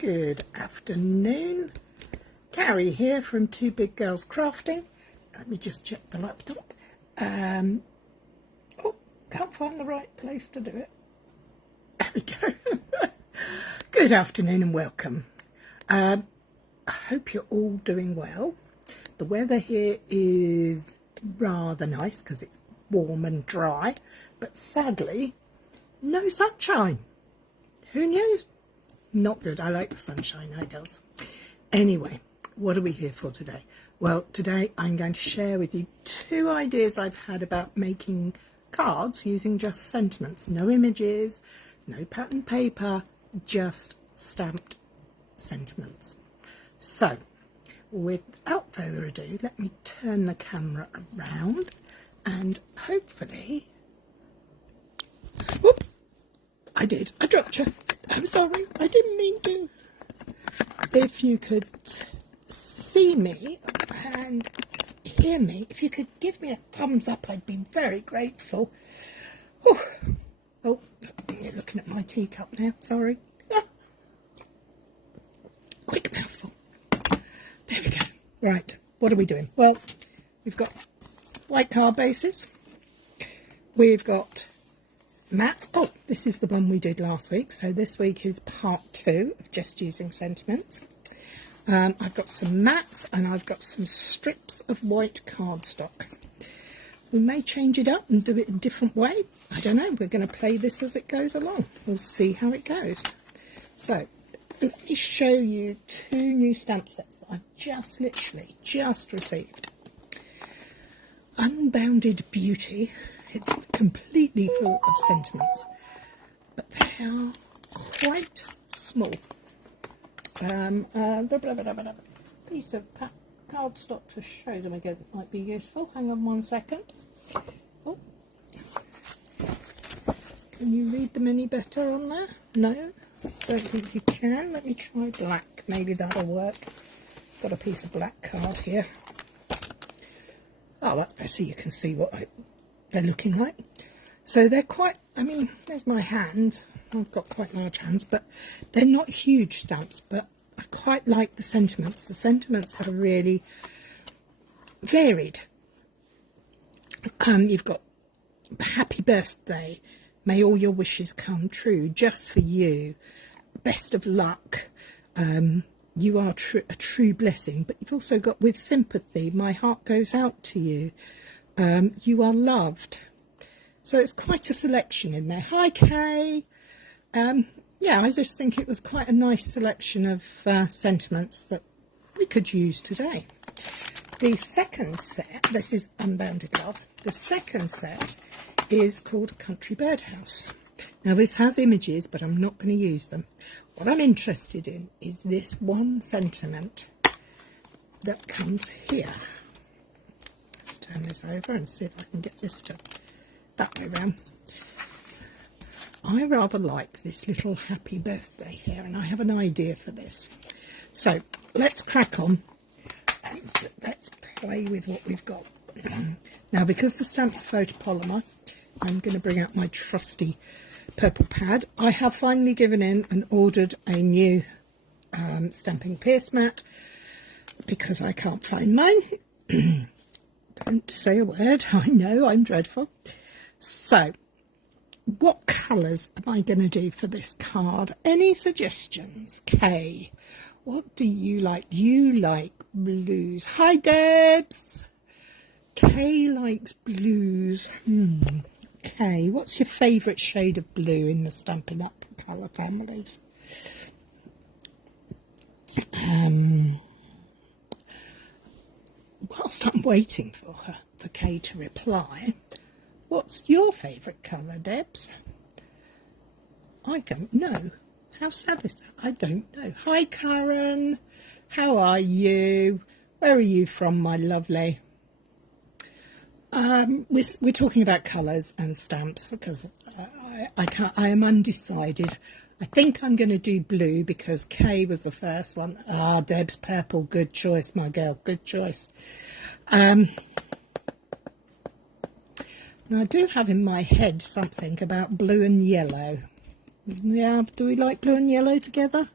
Good afternoon. Cary here from Two Big Girls Crafting. Let me just check the laptop. Oh, can't find the right place to do it. There we go. Good afternoon and welcome. I hope you're all doing well. The weather here is rather nice because it's warm and dry, but sadly, no sunshine. Who knew? Not good. I like the sunshine, I does. Anyway, what are we here for today? Well, today I'm going to share with you two ideas I've had about making cards using just sentiments. No images, no pattern paper, just stamped sentiments. So, without further ado, let me turn the camera around and hopefully... Whoop! I did. I dropped you. I'm sorry. I didn't mean to. If you could see me and hear me, if you could give me a thumbs up, I'd be very grateful. Whew. Oh, you're looking at my teacup now. Sorry. Ah. Quick mouthful. There we go. Right. What are we doing? Well, we've got white card bases. We've got mats. Oh, this is the one we did last week. So this week is part 2 of just using sentiments. I've got some mats and I've got some strips of white cardstock. We may change it up and do it a different way. I don't know. We're going to play this as it goes along. We'll see how it goes. So let me show you 2 new stamp sets that I've literally just received. Unbounded Beauty. It's completely full of sentiments, but they are quite small. Piece of cardstock to show them again might be useful. Hang on 1 second. Oh. Can you read them any better on there? No, don't think you can. Let me try black. Maybe that'll work. Got a piece of black card here. Oh, that's better. So you can see what they're looking like. So they're quite, I mean, there's my hand. I've got quite large hands, but they're not huge stamps, but I quite like the sentiments. The sentiments are really varied. You've got happy birthday, may all your wishes come true, just for you, best of luck, you are a true blessing. But you've also got with sympathy, my heart goes out to you. You are loved. So it's quite a selection in there. Hi, Kay. Yeah, I just think it was quite a nice selection of sentiments that we could use today. The second set, this is Unbounded Love. The second set is called Country Birdhouse. Now this has images, but I'm not going to use them. What I'm interested in is this one sentiment that comes here. Turn this over and see if I can get this to that way round. I rather like this little happy birthday here, and I have an idea for this. So let's crack on and let's play with what we've got. Now, because the stamps are photopolymer, I'm going to bring out my trusty purple pad. I have finally given in and ordered a new stamping pierce mat because I can't find mine. Don't say a word. I know, I'm dreadful. So, what colours am I going to do for this card? Any suggestions? Kay, what do you like? You like blues. Hi, Debs. Kay likes blues. Kay, what's your favourite shade of blue in the Stampin' Up colour families? Whilst I'm waiting for Kay to reply, what's your favourite colour, Debs? I don't know. How sad is that? I don't know. Hi, Karen. How are you? Where are you from, my lovely? We're talking about colours and stamps because I am undecided. I think I'm going to do blue because Kay was the first one. Ah, Deb's purple. Good choice, my girl. Good choice. Now, I do have in my head something about blue and yellow. Yeah, do we like blue and yellow together?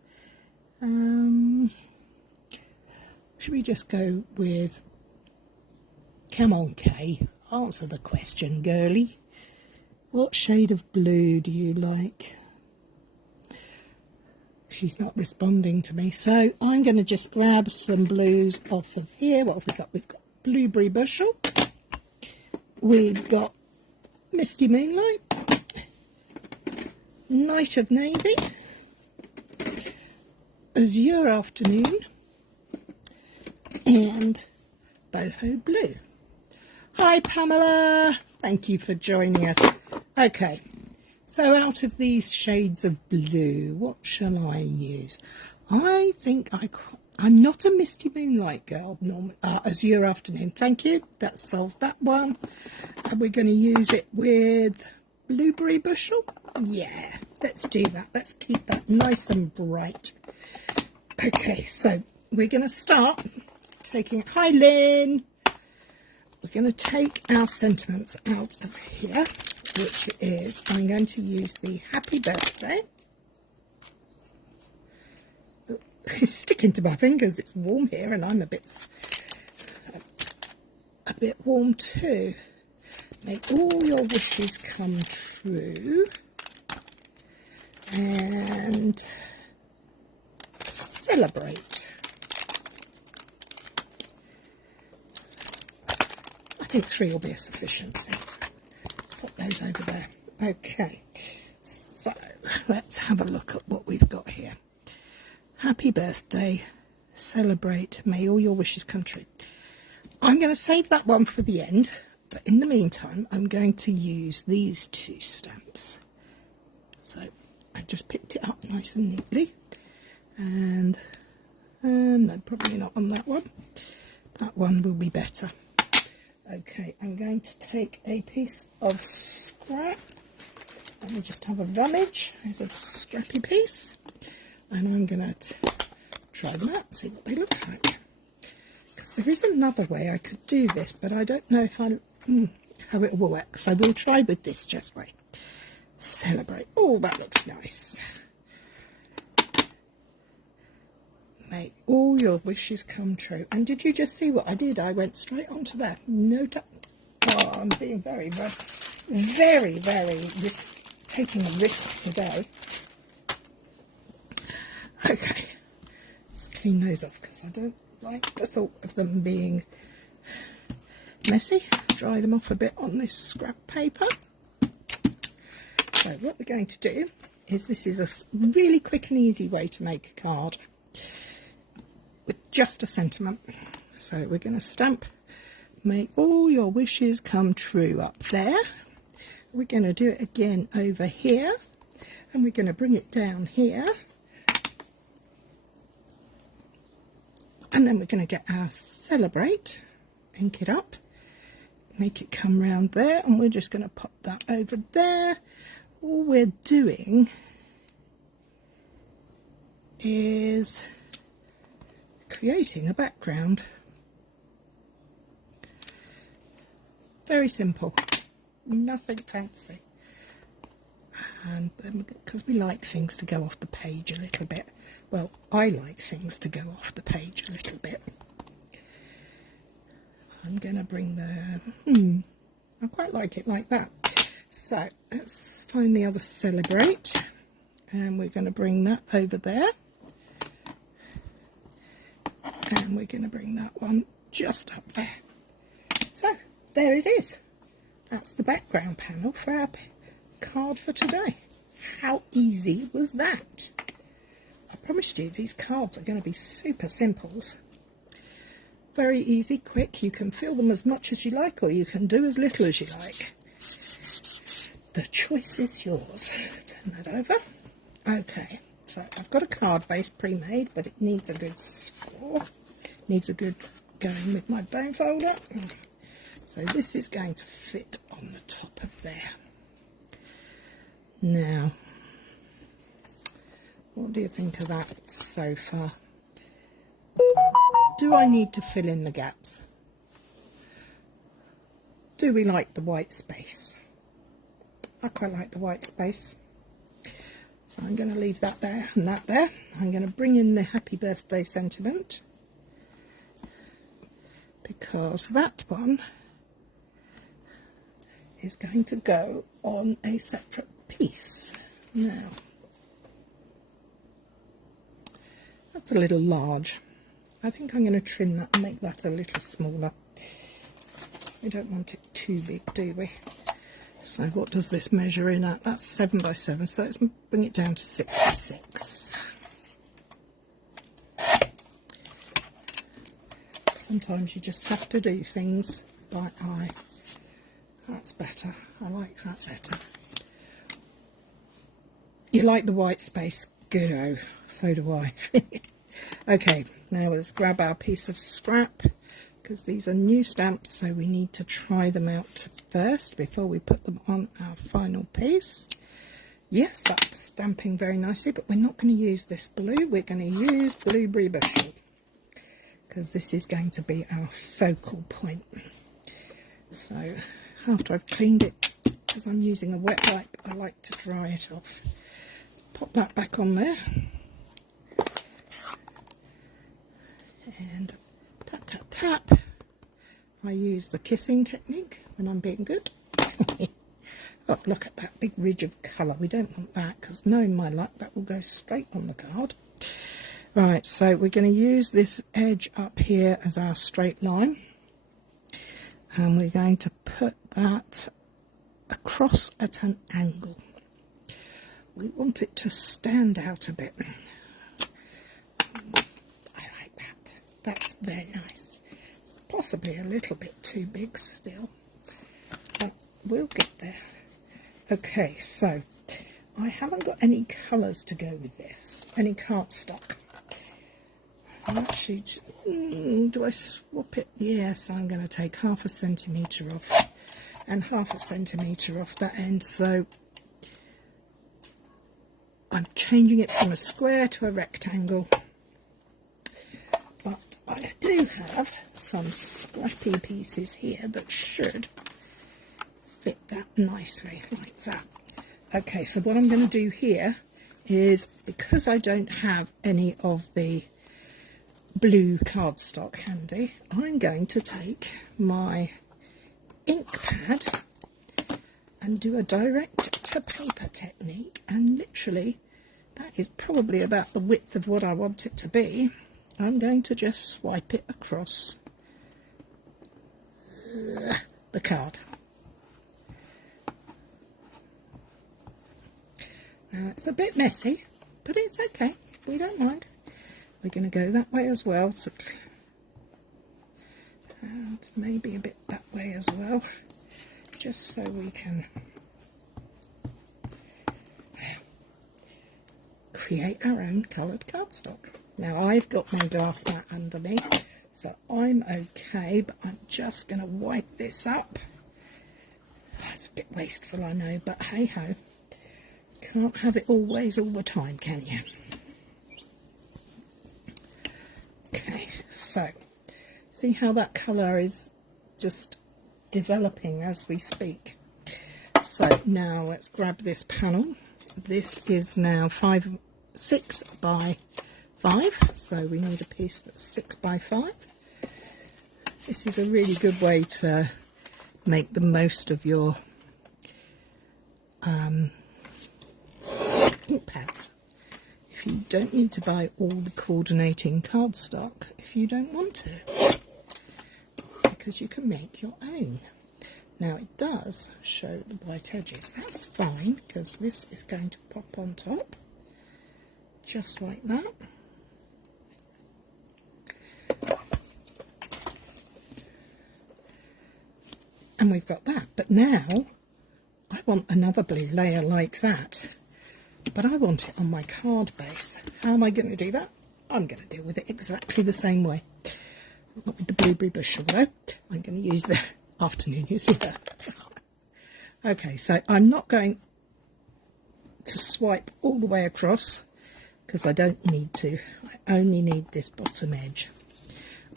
Should we just go with, come on Kay, answer the question, girly. What shade of blue do you like? She's not responding to me, so I'm going to just grab some blues off of here. What have we got? We've got Blueberry Bushel. We've got Misty Moonlight, Night of Navy, Azure Afternoon, and Boho Blue. Hi Pamela, thank you for joining us. Okay, so out of these shades of blue, what shall I use? I think I'm not a Misty Moonlight girl, Azure Afternoon, thank you, that solved that one. And we're going to use it with Blueberry Bushel. Yeah, let's do that. Let's keep that nice and bright. Okay, so we're going to start taking, hi Lynn, we're going to take our sentiments out of here, which is, I'm going to use the Happy Birthday. It's sticking to my fingers, it's warm here and I'm a bit warm too. Make all your wishes come true and celebrate. I think 3 will be a sufficiency. Put those over there. Okay, so let's have a look at what we've got here. Happy birthday, celebrate, may all your wishes come true. I'm going to save that one for the end, but in the meantime I'm going to use these 2 stamps. So I just picked it up nice and neatly, and no, probably not on that one. That one will be better. Okay, I'm going to take a piece of scrap. Let me just have a rummage. There's a scrappy piece. And I'm going to try them out and see what they look like. Because there is another way I could do this, but I don't know if how it will work. So we'll try with this just way. Celebrate. Oh, that looks nice. May all your wishes come true. And did you just see what I did? I went straight onto there. No doubt. Oh, I'm being very taking a risk today. Okay, let's clean those off because I don't like the thought of them being messy. Dry them off a bit on this scrap paper. So what we're going to do is, this is a really quick and easy way to make a card with just a sentiment. So we're going to stamp "May all your wishes come true" up there. We're going to do it again over here, and we're going to bring it down here. And then we're going to get our celebrate, ink it up, make it come round there, and we're just going to pop that over there. All we're doing is creating a background. Very simple, nothing fancy. And because we like things to go off the page a little bit, well, I like things to go off the page a little bit. I'm going to bring the, I quite like it like that. So let's find the other celebrate, and we're going to bring that over there. And we're going to bring that one just up there. So there it is. That's the background panel for our card for today. How easy was that? I promised you these cards are going to be super simples. Very easy, quick. You can fill them as much as you like, or you can do as little as you like. The choice is yours. Turn that over. Okay, so I've got a card base pre-made, but it needs a good score. Needs a good going with my bone folder. So this is going to fit on the top of there. Now, what do you think of that so far? Do I need to fill in the gaps? Do we like the white space? I quite like the white space. So I'm going to leave that there and that there. I'm going to bring in the happy birthday sentiment, because that one is going to go on a separate piece. Now, that's a little large. I think I'm going to trim that and make that a little smaller. We don't want it too big, do we? So what does this measure in at? That's 7 by 7, so let's bring it down to 6 by 6. Sometimes you just have to do things by eye. That's better. I like that better. You like the white space? Good-o. So do I. Okay, now let's grab our piece of scrap, because these are new stamps, so we need to try them out first before we put them on our final piece. Yes, that's stamping very nicely, but we're not going to use this blue. We're going to use Blueberry Bushel, because this is going to be our focal point. So after I've cleaned it, because I'm using a wet wipe, I like to dry it off. Pop that back on there. And tap, tap, tap. I use the kissing technique when I'm being good. Oh, look at that big ridge of colour. We don't want that, because knowing my luck, that will go straight on the card. Right, so we're going to use this edge up here as our straight line. And we're going to put that across at an angle. We want it to stand out a bit. That's very nice. Possibly a little bit too big still, but we'll get there. Okay, so I haven't got any colours to go with this, any cardstock. I'm actually, do I swap it? Yes, I'm going to take 1/2 centimetre off and 1/2 centimetre off that end. So I'm changing it from a square to a rectangle. I do have some scrappy pieces here that should fit that nicely, like that. Okay, so what I'm going to do here is, because I don't have any of the blue cardstock handy, I'm going to take my ink pad and do a direct to paper technique, and literally that is probably about the width of what I want it to be. I'm going to just swipe it across the card. Now it's a bit messy, but it's okay. We don't mind. We're going to go that way as well, and maybe a bit that way as well, just so we can create our own coloured cardstock. Now I've got my glass mat under me, so I'm okay, but I'm just going to wipe this up. It's a bit wasteful, I know, but hey ho. Can't have it always all the time, can you? Okay, so see how that colour is just developing as we speak. So now let's grab this panel. This is now 6 by 5, so we need a piece that's 6 by 5. This is a really good way to make the most of your ink pads. If you don't need to buy all the coordinating cardstock if you don't want to, because you can make your own. Now it does show the white edges. That's fine, because this is going to pop on top just like that. And we've got that, but now I want another blue layer like that, but I want it on my card base. How am I going to do that? I'm going to deal with it exactly the same way. Not with the Blueberry Bushel though. I'm going to use the afternoon user. Okay, so I'm not going to swipe all the way across, because I don't need to. I only need this bottom edge.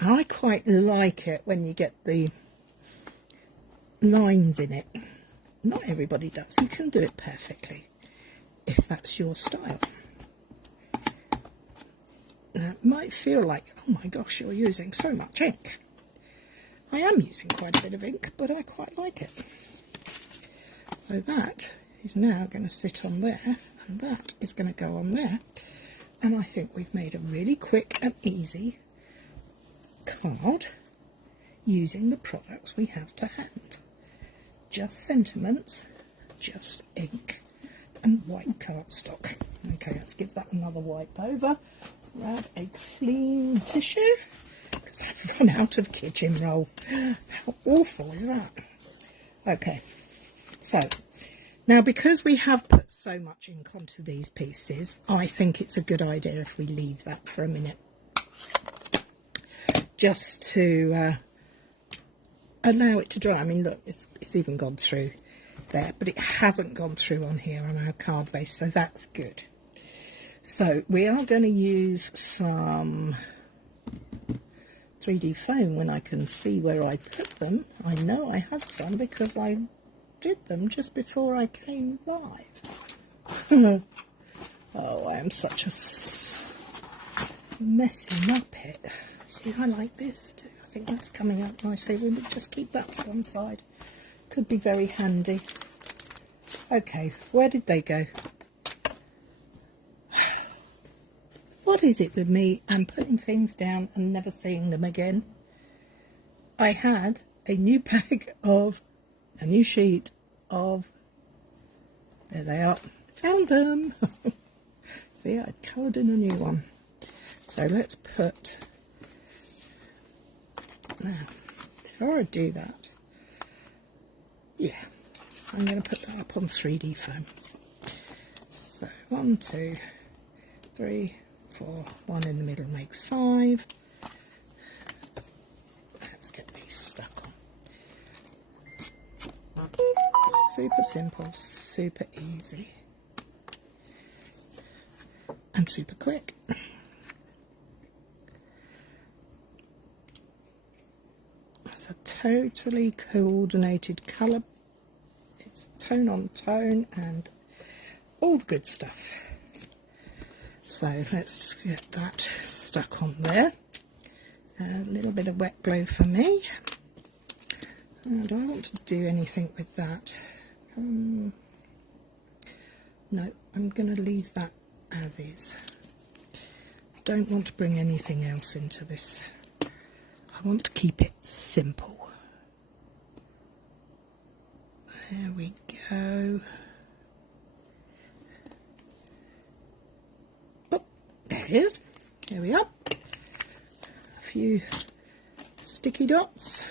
And I quite like it when you get the lines in it. Not everybody does. You can do it perfectly. if that's your style. Now, it might feel like, oh my gosh, you're using so much ink. I am using quite a bit of ink, but I quite like it. So that is now going to sit on there, and that is going to go on there. And I think we've made a really quick and easy card using the products we have to hand. Just sentiments, just ink and white cardstock. Okay, let's give that another wipe over. Grab a clean tissue because I've run out of kitchen roll. How awful is that? Okay, so now because we have put so much ink onto these pieces, I think it's a good idea if we leave that for a minute, just to allow it to dry. I mean, look, it's even gone through there, but it hasn't gone through on here on our card base, so that's good. So we are going to use some 3D foam when I can see where I put them. I know I have some because I did them just before I came live. Oh, I am such a messy muppet. See, I like this too. I think that's coming out nicely. We'll just keep that to one side. Could be very handy. Okay, where did they go? What is it with me and putting things down and never seeing them again? I had a new sheet of, there they are, found them. See, I'd coloured in a new one. So let's put, now, before I do that, yeah, I'm going to put that up on 3D foam. So 1, 2, 3, 4, 1 in the middle makes 5. Let's get these stuck on. Super simple, super easy, and super quick. It's a totally coordinated colour. It's tone on tone and all the good stuff. So let's just get that stuck on there. A little bit of wet glue for me. Do I want to do anything with that? No, I'm going to leave that as is. I don't want to bring anything else into this. I want to keep it simple. There we go. Oh, there it is. There we are. A few sticky dots.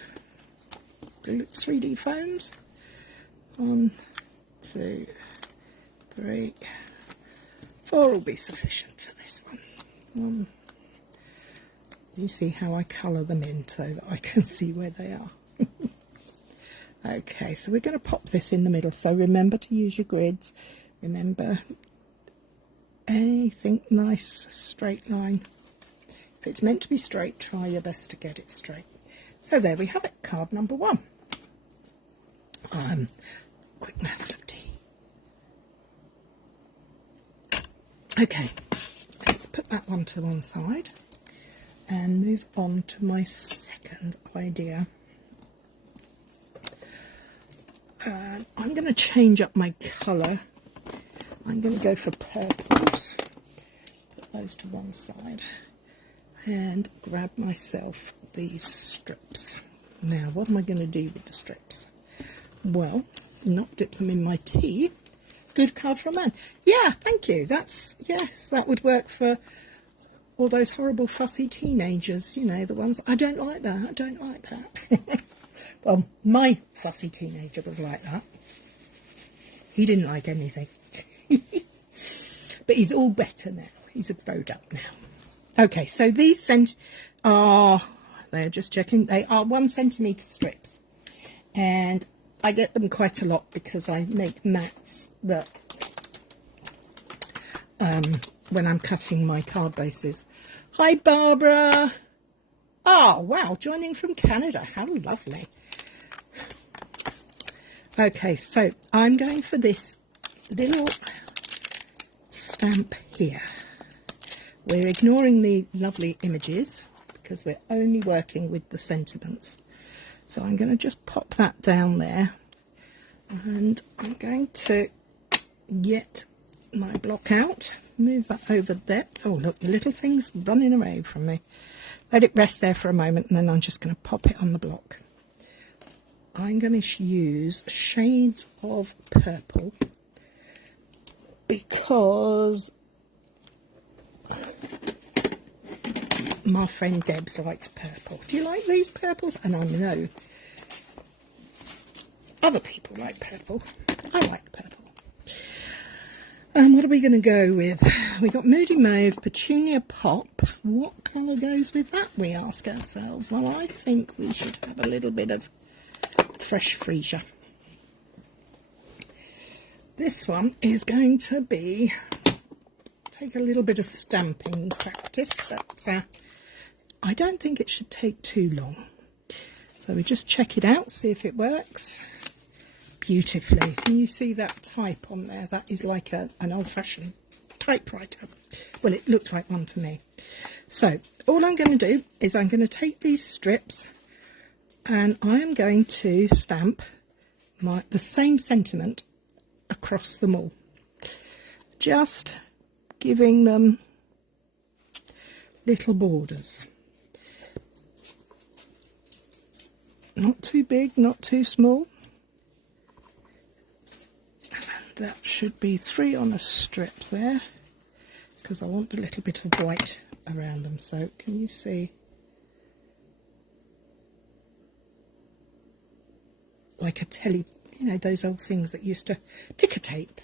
3D foams. 1, 2, 3, 4 will be sufficient for this one. You see how I colour them in so that I can see where they are. Okay, so we're going to pop this in the middle. So remember to use your grids. Remember anything nice, straight line. If it's meant to be straight, try your best to get it straight. So there we have it, card number 1. Quick mouthful of tea. Okay, let's put that one to one side and move on to my second idea. I'm going to change up my colour. I'm going to go for purples. Put those to one side and grab myself these strips. Now, what am I going to do with the strips? Well, not dip them in my tea. Good card for a man. Yeah, thank you. Yes, that would work for all those horrible fussy teenagers, you know, the ones, I don't like that, I don't like that. Well, my fussy teenager was like that. He didn't like anything. But he's all better now. He's a grown up now. Okay, so these they're just checking, they are 1 centimetre strips. And I get them quite a lot because I make mats that when I'm cutting my card bases. Hi Barbara! Oh wow, joining from Canada, how lovely. Okay, so I'm going for this little stamp here. We're ignoring the lovely images because we're only working with the sentiments. So I'm going to just pop that down there, and I'm going to get my block out, move that over there. Oh look, the little thing's running away from me. Let it rest there for a moment, and then I'm just going to pop it on the block. I'm going to use shades of purple because my friend Debs likes purple. Do you like these purples? And I know other people like purple. I like purple. And what are we going to go with? We got Moody Mauve, Petunia Pop. What colour goes with that, we ask ourselves? Well, I think we should have a little bit of Fresh Freesia. This one is going to be, take a little bit of stamping practice, but I don't think it should take too long. So we just check it out, see if it works. Beautifully. Can you see that type on there? That is like an old-fashioned typewriter. Well, it looks like one to me. So all I'm going to do is I'm going to take these strips and I am going to stamp the same sentiment across them all, just giving them little borders. Not too big, not too small. That should be 3 on a strip there, because I want a little bit of white around them. So can you see? Like a telly, you know, those old things that used to ticker tape.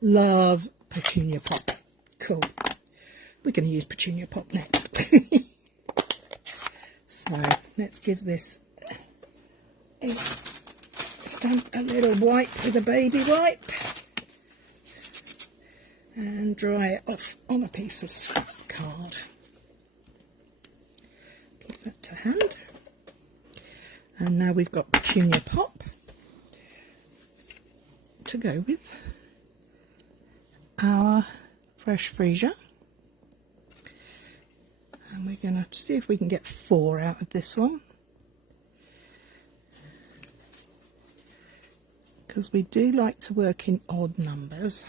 Love Petunia Pop. Cool. We're going to use Petunia Pop next. So let's give this stamp a little wipe with a baby wipe and dry it off on a piece of scrap card. Keep that to hand. And now we've got Petunia Pop to go with our Fresh Freesia. And we're going to see if we can get 4 out of this one, because we do like to work in odd numbers.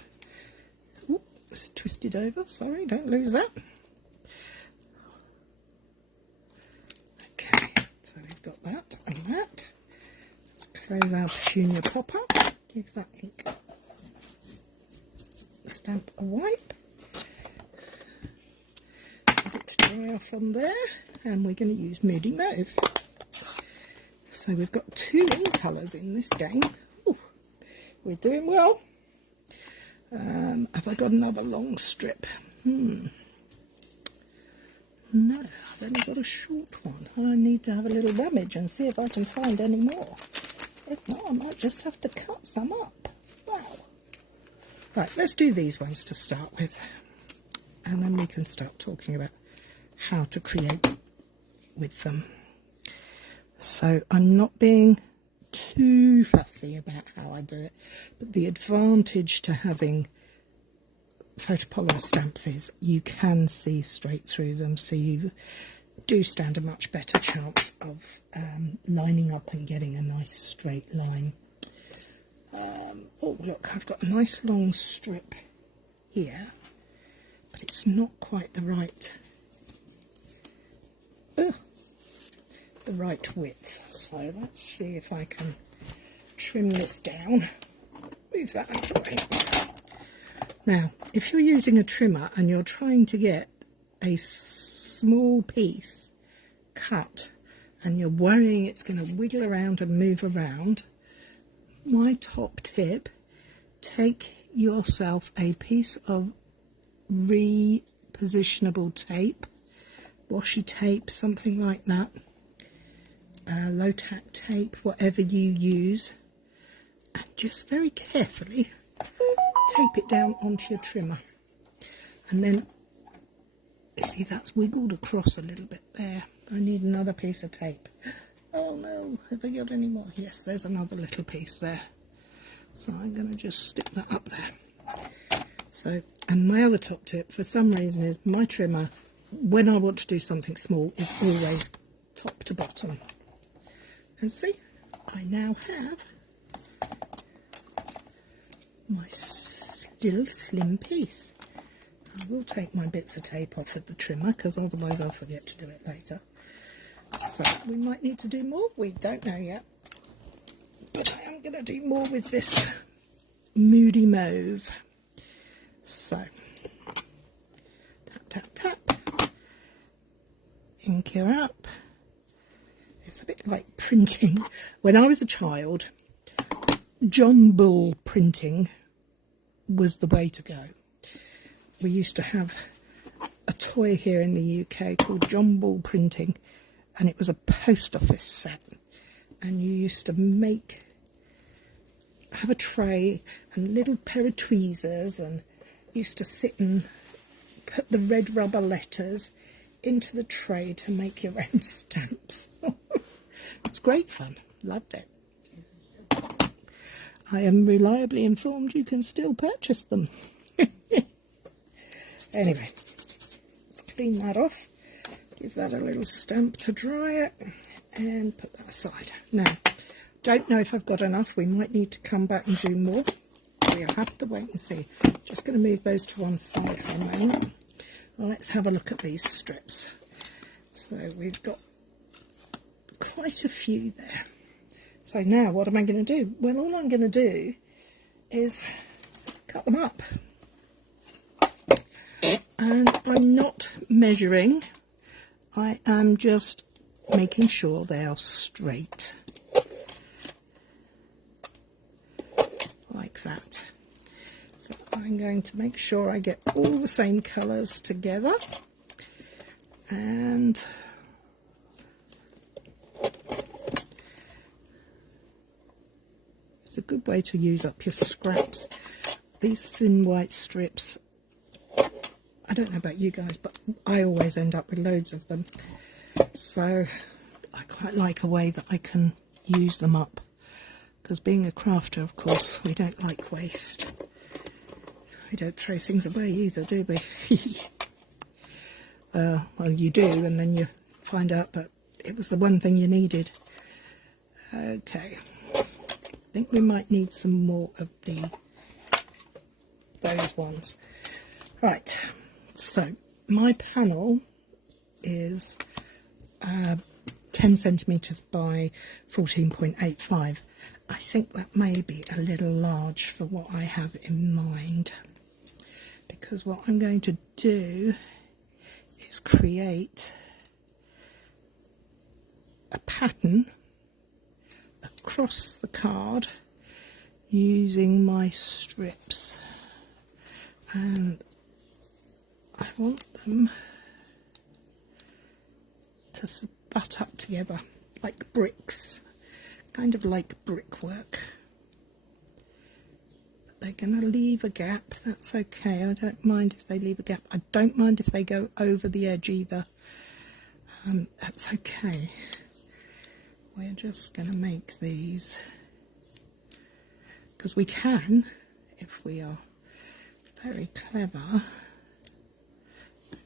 Ooh, it's twisted over, sorry, don't lose that. Okay, so we've got that and that. Let's close our Petunia Pop up, give that ink stamp a wipe. Get it to dry off on there, and we're going to use Moody Mauve. So we've got 2 ink colours in this game. Ooh, we're doing well. Have I got another long strip? No, I've only got a short one. I need to have a little rummage and see if I can find any more. If not, I might just have to cut some up. Wow. Right, let's do these ones to start with, and then we can start talking about how to create with them. So I'm not being too fussy about how I do it, but the advantage to having photopolymer stamps is you can see straight through them, so you do stand a much better chance of lining up and getting a nice straight line. Oh look, I've got a nice long strip here, but it's not quite the right width. So let's see if I can trim this down. Move that out of the way. Now, if you're using a trimmer and you're trying to get a small piece cut and you're worrying it's going to wiggle around and move around, my top tip, take yourself a piece of repositionable tape, washi tape, something like that, low tack tape, whatever you use, and just very carefully tape it down onto your trimmer. And then, you see that's wiggled across a little bit there. I need another piece of tape. Oh no, have I got any more? Yes, there's another little piece there. So I'm going to just stick that up there. So, and my other top tip for some reason is my trimmer, when I want to do something small, is always top to bottom. And see, I now have my little slim piece. I will take my bits of tape off of the trimmer because otherwise I'll forget to do it later. So we might need to do more, we don't know yet. But I am going to do more with this moody mauve. So, tap, tap, tap, ink her up. It's a bit like printing. When I was a child, John Bull printing was the way to go. We used to have a toy here in the UK called John Bull printing, and it was a post office set. And you used to have a tray and a little pair of tweezers, and used to sit and put the red rubber letters into the tray to make your own stamps. It was great fun, loved it. I am reliably informed you can still purchase them. Anyway, let's clean that off, give that a little stamp to dry it, and put that aside. Now, don't know if I've got enough. We might need to come back and do more. We'll have to wait and see. Just going to move those to one side for a moment. Well, let's have a look at these strips. So we've got quite a few there. So now what am I going to do? Well, all I'm going to do is cut them up. And I'm not measuring. I am just making sure they are straight. Like that. So I'm going to make sure I get all the same colours together, and it's a good way to use up your scraps. These thin white strips, I don't know about you guys, but I always end up with loads of them, so I quite like a way that I can use them up. Because being a crafter, of course, we don't like waste. We don't throw things away either, do we? Well, you do, and then you find out that it was the one thing you needed. Okay. I think we might need some more of those ones. Right. So, my panel is 10 centimetres by 14.85. I think that may be a little large for what I have in mind, because what I'm going to do is create a pattern across the card using my strips, and I want them to butt up together like bricks. Kind of like brickwork. But they're going to leave a gap. That's okay. I don't mind if they leave a gap. I don't mind if they go over the edge either. That's okay. We're just going to make these, because we can, if we are very clever,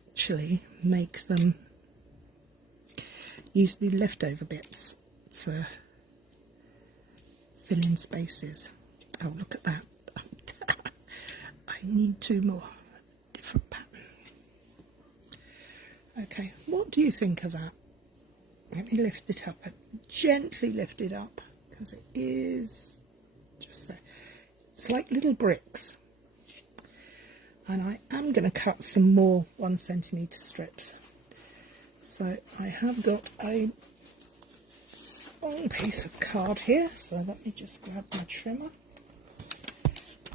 actually make them use the leftover bits to fill in spaces. Oh, look at that. I need two more. Different pattern. Okay, what do you think of that? Let me lift it up. Gently lift it up, because it is just so. It's like little bricks. And I am going to cut some more 1 centimetre strips. So I have got a long piece of card here, so let me just grab my trimmer.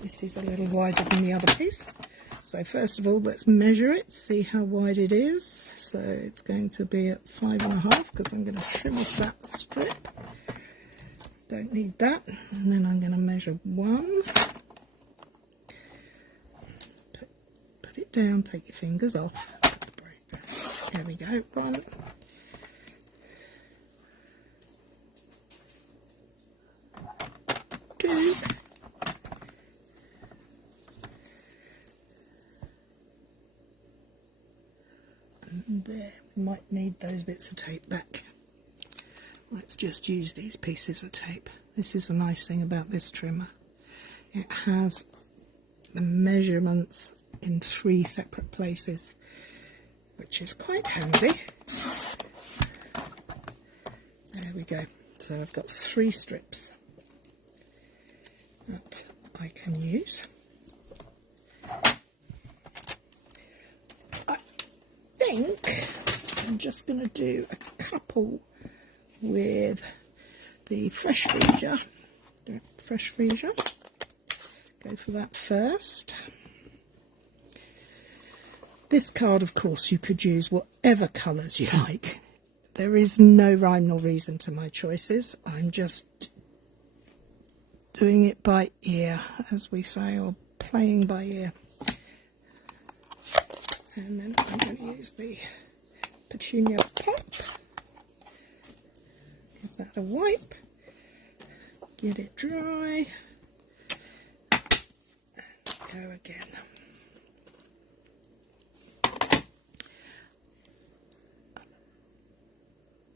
This is a little wider than the other piece. So first of all, let's measure it, see how wide it is. So it's going to be at 5.5, because I'm going to trim off that strip. Don't need that. And then I'm going to measure 1. Put it down, take your fingers off. There we go, 1. 2. And there, we might need those bits of tape back. Let's just use these pieces of tape. This is the nice thing about this trimmer. It has the measurements in 3 separate places, which is quite handy. There we go. So I've got 3 strips that I can use. I think I'm just going to do a couple with the fresh freezer. Go for that first. This card, of course, you could use whatever colours you like. There is no rhyme nor reason to my choices. I'm just doing it by ear, as we say, or playing by ear. And then I'm going to use the Petunia Pop. Give that a wipe. Get it dry. And go again.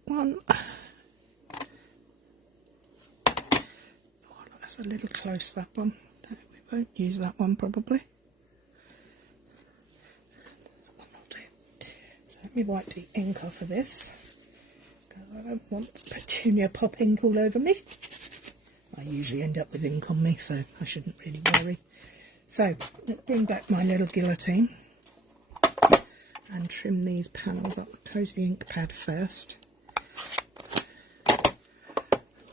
One. Oh, that's a little close, that one. We won't use that one probably. That one will do. So let me wipe the ink off of this, because I don't want the Petunia Pop ink all over me. I usually end up with ink on me, so I shouldn't really worry. So let's bring back my little guillotine and trim these panels up. Close the ink pad first.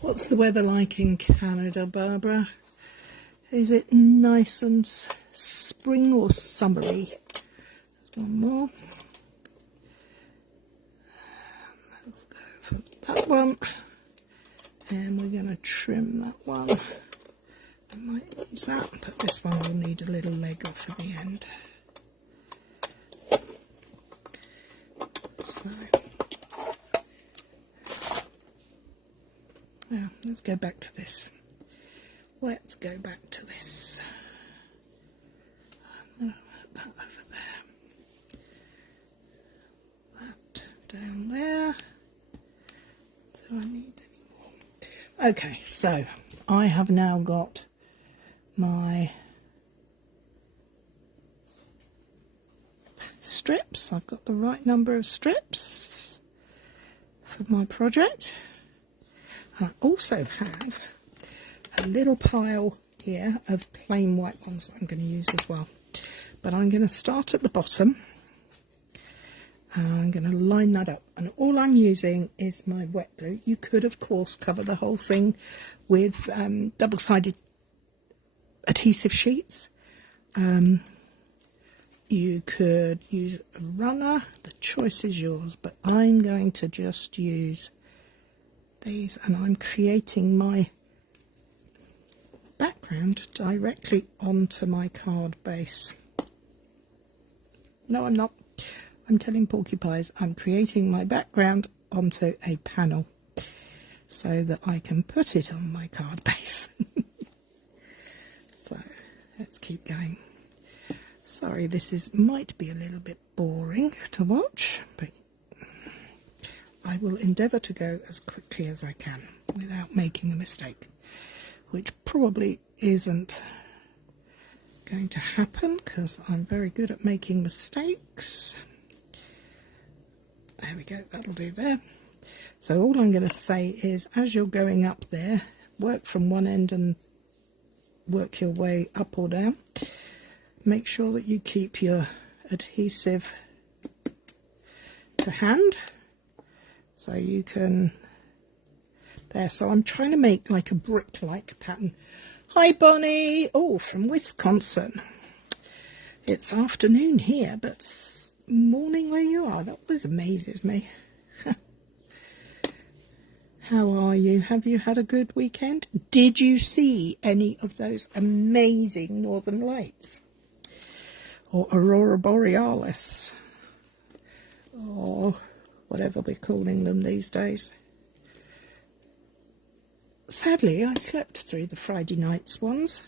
What's the weather like in Canada, Barbara? Is it nice and spring or summery? There's one more. Let's go for that one. And we're going to trim that one. I might use that, but this one will need a little leg off at the end. So, now let's go back to this. Let's go back to this. I'm going to put that over there. That down there. Do I need any more? Okay, so I have now got my strips. I've got the right number of strips for my project. I also have a little pile here of plain white ones that I'm going to use as well. But I'm going to start at the bottom and I'm going to line that up. And all I'm using is my wet glue. You could, of course, cover the whole thing with double-sided adhesive sheets. You could use a runner. The choice is yours, but I'm going to just use these, and I'm creating my background directly onto my card base. No, I'm not. I'm telling porcupines I'm creating my background onto a panel so that I can put it on my card base. So let's keep going. Sorry, this might be a little bit boring to watch, but I will endeavour to go as quickly as I can without making a mistake, which probably isn't going to happen because I'm very good at making mistakes. There we go, that'll do there. So all I'm going to say is, as you're going up there, work from one end and work your way up or down. Make sure that you keep your adhesive to hand so you can, there. So I'm trying to make like a brick-like pattern. Hi Bonnie, oh, from Wisconsin. It's afternoon here, but morning where you are. That always amazes me. How are you? Have you had a good weekend? Did you see any of those amazing northern lights? Or aurora borealis? Or whatever we're calling them these days. Sadly, I slept through the Friday night's ones,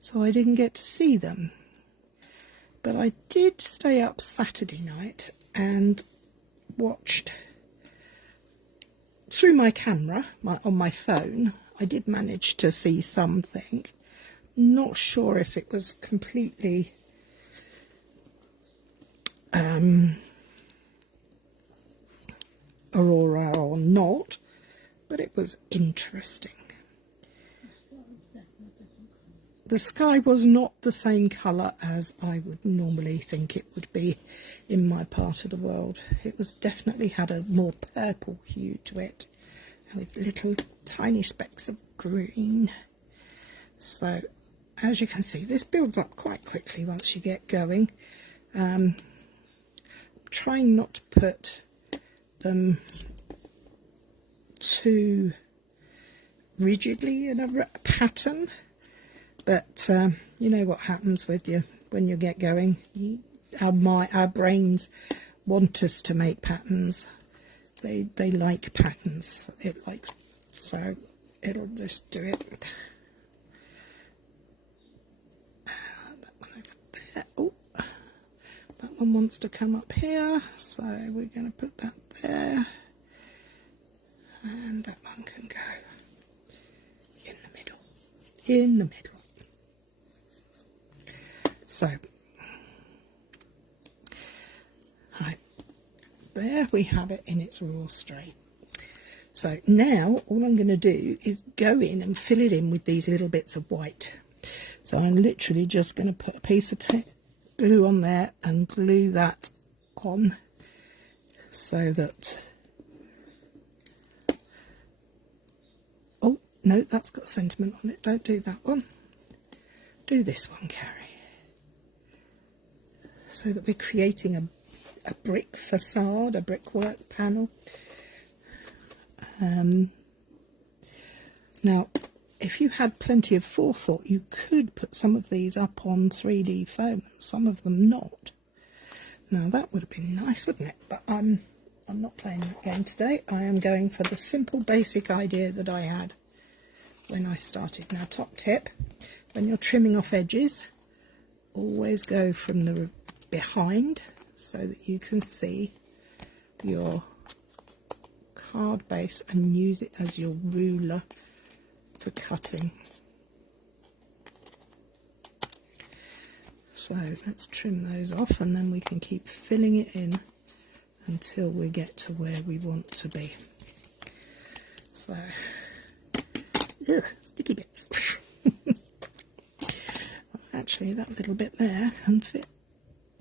so I didn't get to see them. But I did stay up Saturday night and watched through my camera on my phone. I did manage to see something. Not sure if it was completely aurora or not, but it was interesting. The sky was not the same colour as I would normally think it would be in my part of the world. It was definitely had a more purple hue to it, with little tiny specks of green. So as you can see, this builds up quite quickly once you get going. Trying not to put them too rigidly in a pattern, but you know what happens with you when you get going. Our brains want us to make patterns. They like patterns. So it'll just do it. That one over there. Oh, that one wants to come up here, so we're going to put that there, and that one can go in the middle. In the middle. So, right, there we have it in its raw straight. So now all I'm going to do is go in and fill it in with these little bits of white. So I'm literally just going to put a piece of glue on there and glue that on so that... Oh, no, that's got sentiment on it. Don't do that one. Do this one, Cary. So that we're creating a brick facade, a brickwork panel. Now, if you had plenty of forethought, you could put some of these up on 3D foam, and some of them not. Now, that would have been nice, wouldn't it? But I'm not playing that game today. I am going for the simple, basic idea that I had when I started. Now, top tip, when you're trimming off edges, always go from the behind so that you can see your card base and use it as your ruler for cutting. So let's trim those off, and then we can keep filling it in until we get to where we want to be. So, ugh, sticky bits. Actually, that little bit there can fit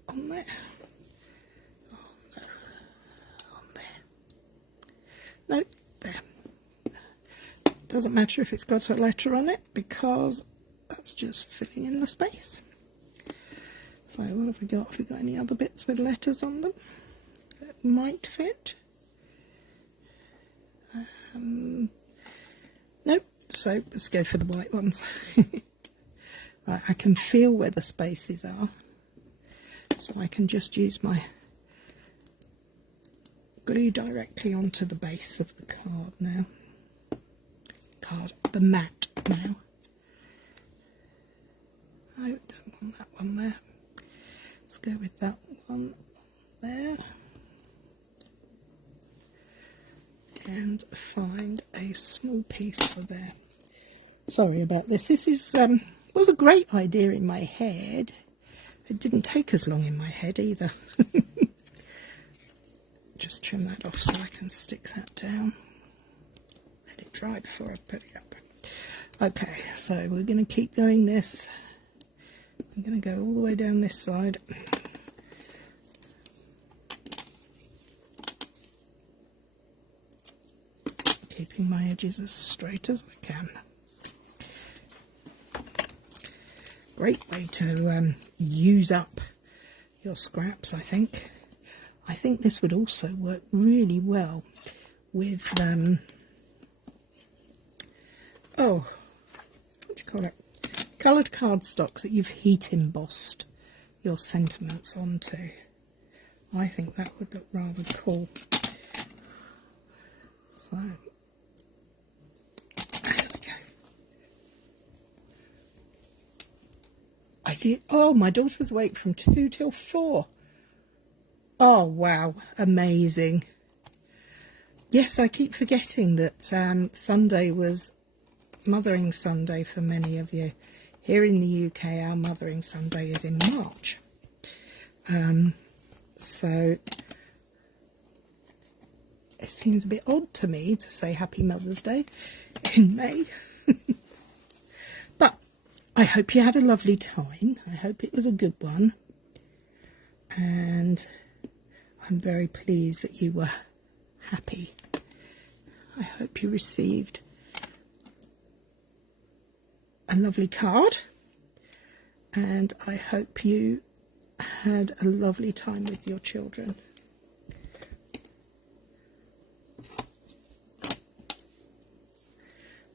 on there. Oh, no. On there. No, there. Doesn't matter if it's got a letter on it, because that's just filling in the space. So what have we got? Have we got any other bits with letters on them that might fit? Nope. So let's go for the white ones. Right, I can feel where the spaces are, so I can just use my glue directly onto the base of the card now. The mat now. I don't want that one there. Let's go with that one there. And find a small piece for there. Sorry about this. This is was a great idea in my head. It didn't take as long in my head either. Just trim that off so I can stick that down. Let it dry before I put it up. Okay, so we're going to keep going this. I'm going to go all the way down this side. Keeping my edges as straight as I can. Great way to use up your scraps, I think. I think this would also work really well with, oh, what do you call it? Coloured cardstock that you've heat embossed your sentiments onto. I think that would look rather cool. So, there we go. I did. Oh, my daughter was awake from 2 till 4. Oh, wow. Amazing. Yes, I keep forgetting that Sunday was Mothering Sunday for many of you. Here in the UK, our Mothering Sunday is in March. So it seems a bit odd to me to say Happy Mother's Day in May. But I hope you had a lovely time. I hope it was a good one. And I'm very pleased that you were happy. I hope you received a lovely card. And I hope you had a lovely time with your children.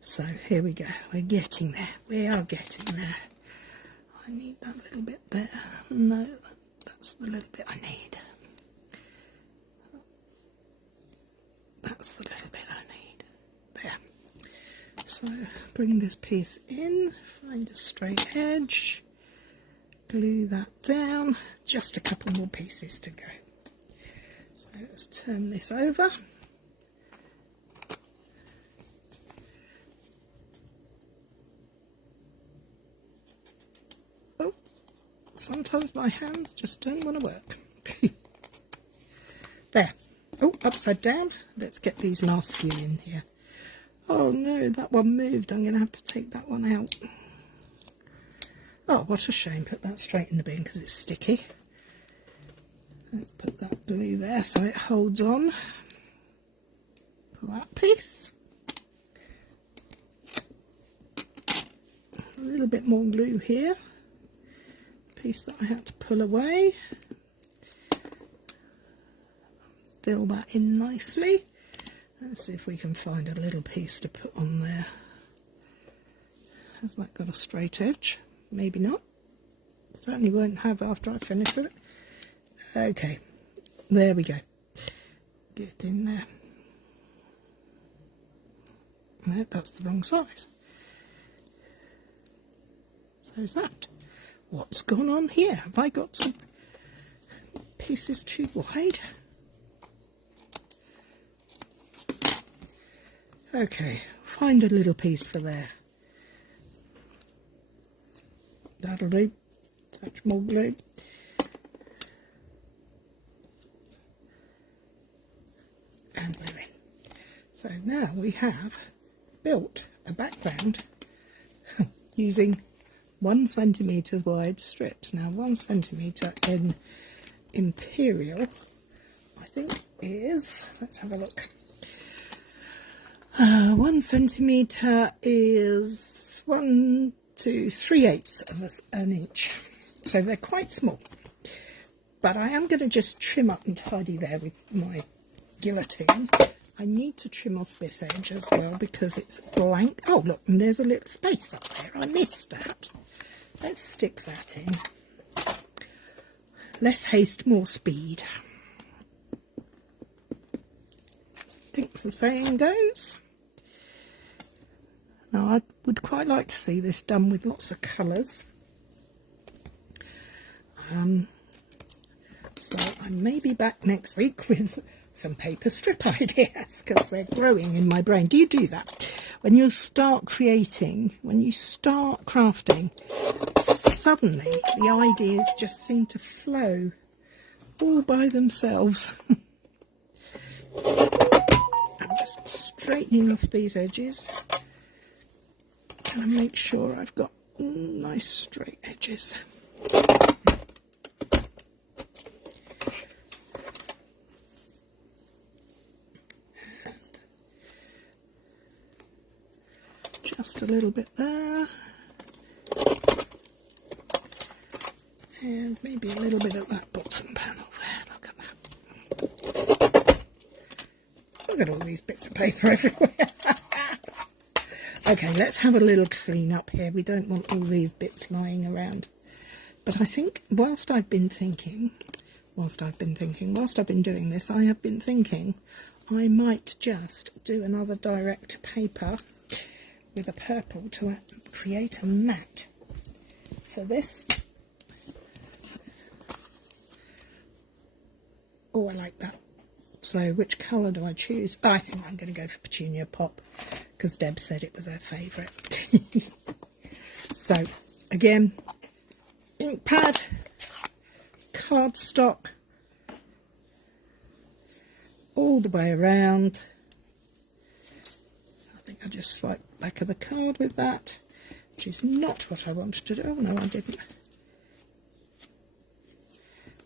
So here we go, we're getting there, we are getting there. I need that little bit there, no, that's the little bit I need. That's the little bit I need, there. So bring this piece in, find a straight edge, glue that down, just a couple more pieces to go. So let's turn this over. Sometimes my hands just don't want to work. There. Oh, upside down. Let's get these last few in here. Oh no, that one moved. I'm going to have to take that one out. Oh, what a shame. Put that straight in the bin because it's sticky. Let's put that glue there so it holds on to that piece. A little bit more glue here. Piece that I had to pull away. Fill that in nicely. Let's see if we can find a little piece to put on there. Has that got a straight edge? Maybe not. Certainly won't have after I finish with it. Okay, there we go. Get in there. No, that's the wrong size. So's that. What's gone on here? Have I got some pieces too wide? Okay, find a little piece for there. That'll do. Touch more glue. And we're in. So now we have built a background using 1 centimetre wide strips. Now 1 centimetre in Imperial, I think is, let's have a look. 1 centimetre is 1 to 3/8 of an inch. So they're quite small. But I am going to just trim up and tidy there with my guillotine. I need to trim off this edge as well because it's blank. Oh look, and there's a little space up there. I missed that. Let's stick that in. Less haste, more speed. I think the saying goes. Now I would quite like to see this done with lots of colours. So I may be back next week with some paper strip ideas because they're growing in my brain. Do you do that? When you start creating, when you start crafting, suddenly the ideas just seem to flow all by themselves. I'm just straightening off these edges and make sure I've got nice straight edges. Just a little bit there, and maybe a little bit of that bottom panel there. Look at that. Look at all these bits of paper everywhere. Okay, let's have a little clean up here. We don't want all these bits lying around. But I think whilst I've been doing this, I have been thinking I might just do another direct paper with a purple to create a mat for this Oh, I like that. So which colour do I choose? Oh, I think I'm going to go for Petunia Pop because Deb said it was her favourite. So again, ink pad, cardstock, all the way around. I think I just swiped back of the card with that, which is not what I wanted to do. Oh no, I didn't.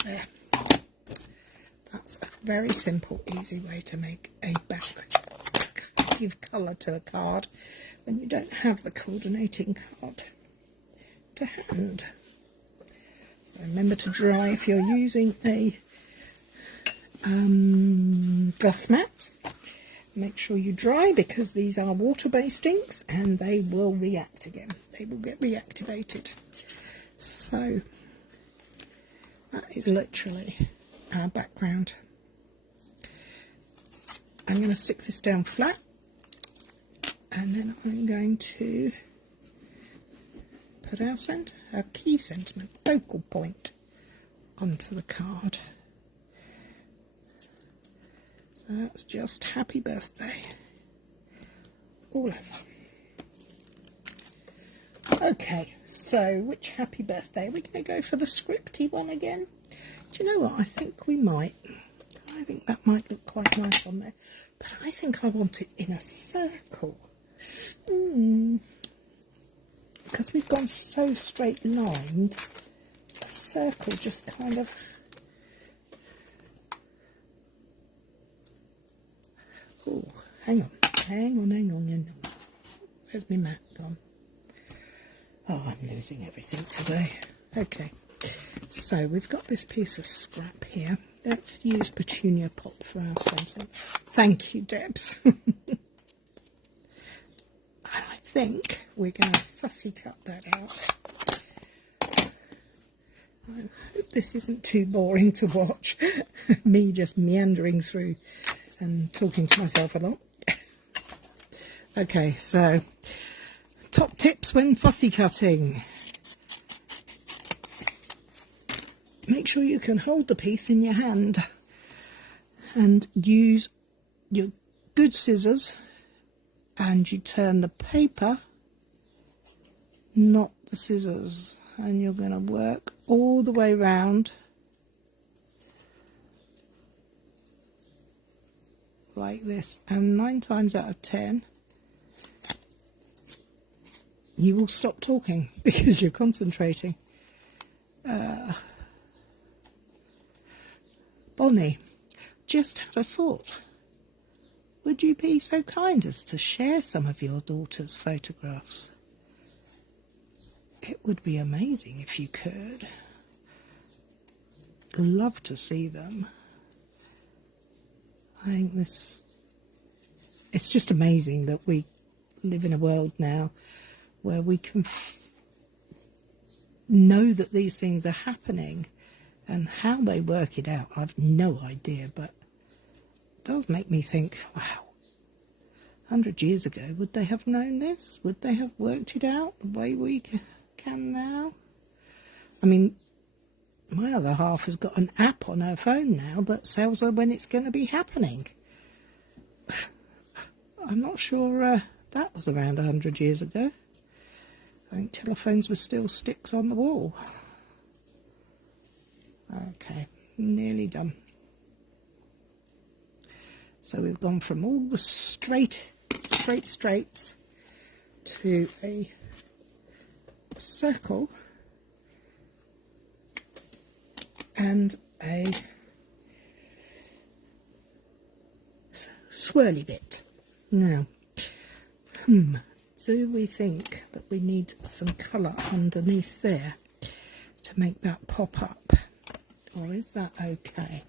There. That's a very simple, easy way to make a back, give colour to a card when you don't have the coordinating card to hand. So remember to dry if you're using a glass mat. Make sure you dry because these are water-based inks and they will react again. They will get reactivated. So that is literally our background. I'm going to stick this down flat and then I'm going to put our key sentiment, focal point, onto the card. So that's just happy birthday all over. Okay, so which happy birthday? Are we going to go for the scripty one again? Do you know what? I think we might. I think that might look quite nice on there. But I think I want it in a circle. Because we've gone so straight lined, a circle just kind of... Oh, hang on. Where's my mat gone? Oh, I'm losing everything today. Okay, so we've got this piece of scrap here. Let's use Petunia Pop for our sentence. Thank you, Debs. I think we're going to fussy cut that out. I hope this isn't too boring to watch. Me just meandering through and talking to myself a lot. Okay, so top tips when fussy cutting. Make sure you can hold the piece in your hand and use your good scissors, and you turn the paper, not the scissors, and you're going to work all the way round like this, and 9 times out of 10 you will stop talking because you're concentrating. Bonnie, just had a thought. Would you be so kind as to share some of your daughter's photographs? It would be amazing if you could. Love to see them. I think it's just amazing that we live in a world now where we can know that these things are happening, and how they work it out, I've no idea, but it does make me think, wow, 100 years ago, would they have known this? Would they have worked it out the way we can now? I mean, my other half has got an app on her phone now that tells her when it's going to be happening. I'm not sure that was around 100 years ago. I think telephones were still sticks on the wall. Okay, nearly done. So we've gone from all the straights to a circle and a swirly bit. Now, do we think that we need some colour underneath there to make that pop up? Or is that okay?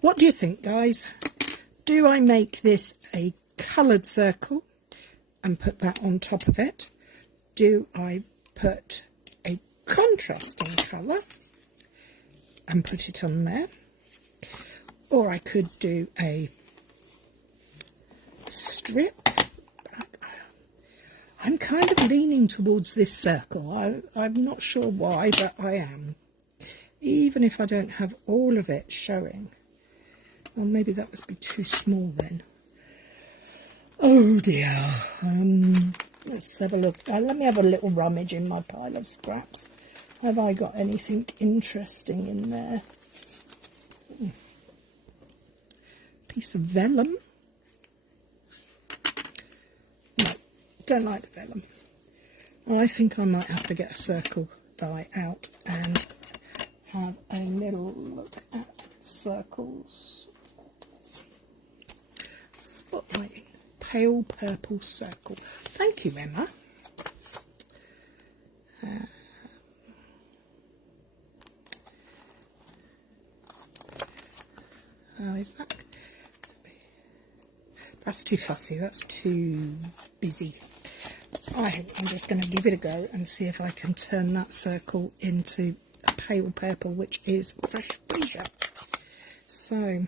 What do you think, guys? Do I make this a coloured circle and put that on top of it? Do I put a contrasting colour and put it on there? Or I could do a strip. I'm kind of leaning towards this circle. I'm not sure why, but I am. Even if I don't have all of it showing. Well, maybe that would be too small then. Oh dear. Let's have a look. Let me have a little rummage in my pile of scraps. Have I got anything interesting in there? Piece of vellum. No, don't like vellum. I think I might have to get a circle die out and have a little look at circles. Spotlighting. Pale purple circle. Thank you, Emma. Oh, is that? That's too fussy. That's too busy. I'm just going to give it a go and see if I can turn that circle into a pale purple, which is fresh freesia. So,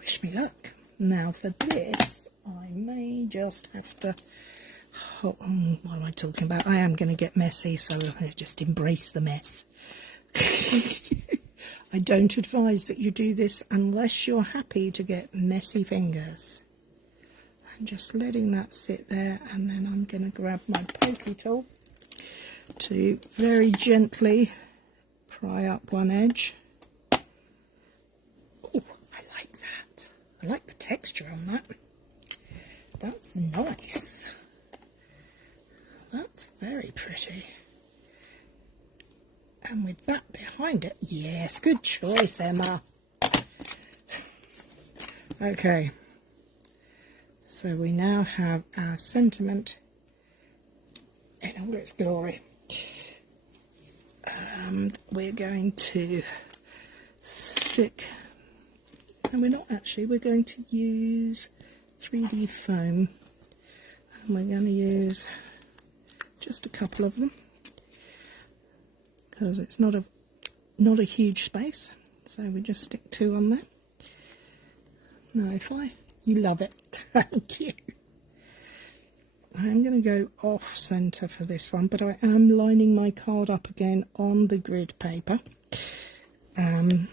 wish me luck. Now for this, I may just have to... Oh, what am I talking about? I am going to get messy, so I'll just embrace the mess. I don't advise that you do this unless you're happy to get messy fingers. I'm just letting that sit there, and then I'm going to grab my pokey tool to very gently pry up one edge. Oh, I like that. I like the texture on that. That's nice. That's very pretty. And with that behind it, yes, good choice, Emma. Okay. So we now have our sentiment in all its glory. We're going to stick, and we're not actually, we're going to use 3D foam, and we're going to use just a couple of them because it's not a huge space, so we just stick 2 on there. Now you love it. Thank you. I'm going to go off centre for this one, but I am lining my card up again on the grid paper. And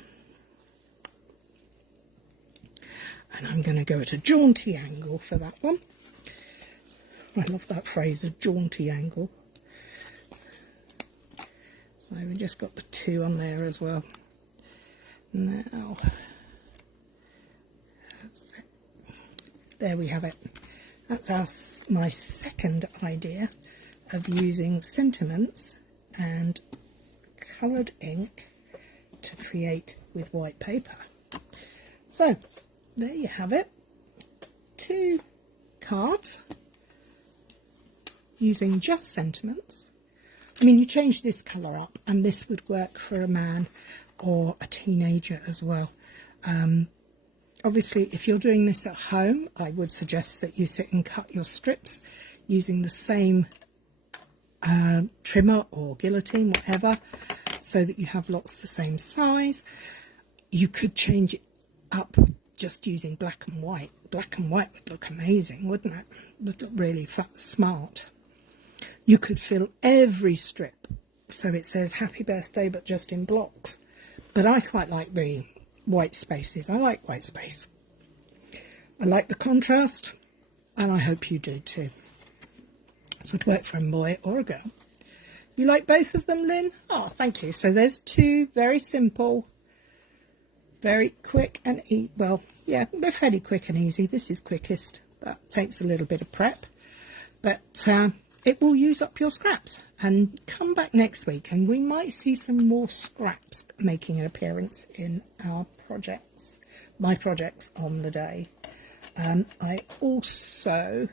I'm going to go at a jaunty angle for that one. I love that phrase, a jaunty angle. So we just got the 2 on there as well. Now, there we have it. That's my second idea of using sentiments and coloured ink to create with white paper. So, there you have it. 2 cards using just sentiments. I mean, you change this colour up and this would work for a man or a teenager as well. Obviously, if you're doing this at home, I would suggest that you sit and cut your strips using the same trimmer or guillotine, whatever, so that you have lots the same size. You could change it up just using black and white. Black and white would look amazing, wouldn't it? Would look really smart. You could fill every strip so it says happy birthday, but just in blocks. But I quite like the white spaces. I like white space. I like the contrast, and I hope you do too. This would work for a boy or a girl. You like both of them, Lynn? Oh, thank you. So there's 2 very simple, very quick and easy. Well, yeah, they're fairly quick and easy. This is quickest. That takes a little bit of prep, but it will use up your scraps. And come back next week and we might see some more scraps making an appearance in our projects, my projects on the day. I also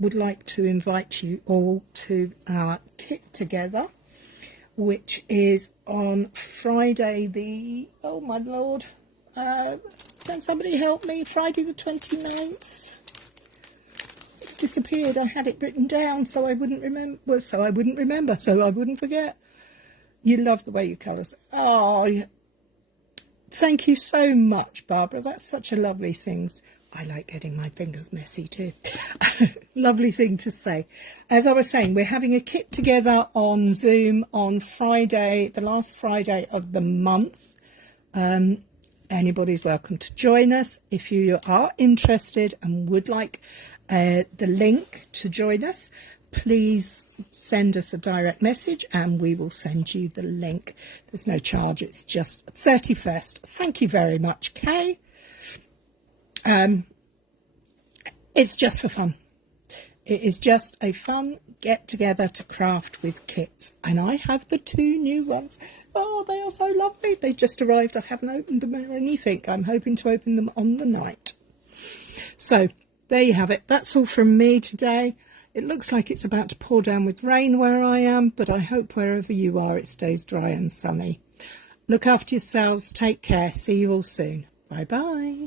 would like to invite you all to our kit together, which is on Friday the, oh my lord, can somebody help me? Friday the 29th. It's disappeared. I had it written down so I wouldn't remember, well, so I wouldn't forget. You love the way you colour. Oh, thank you so much, Barbara. That's such a lovely thing. I like getting my fingers messy too. Lovely thing to say. As I was saying, we're having a kit together on Zoom on Friday, the last Friday of the month. anybody's welcome to join us. If you are interested and would like the link to join us, please send us a direct message and we will send you the link. There's no charge, it's just 31st. Thank you very much, Kay. It's just for fun. It is just a fun get together to craft with kits, and I have the 2 new ones. Oh, they are so lovely. They just arrived. I haven't opened them or anything. I'm hoping to open them on the night. So there you have it. That's all from me today. It looks like it's about to pour down with rain where I am, but I hope wherever you are it stays dry and sunny. Look after yourselves. Take care. See you all soon. Bye bye.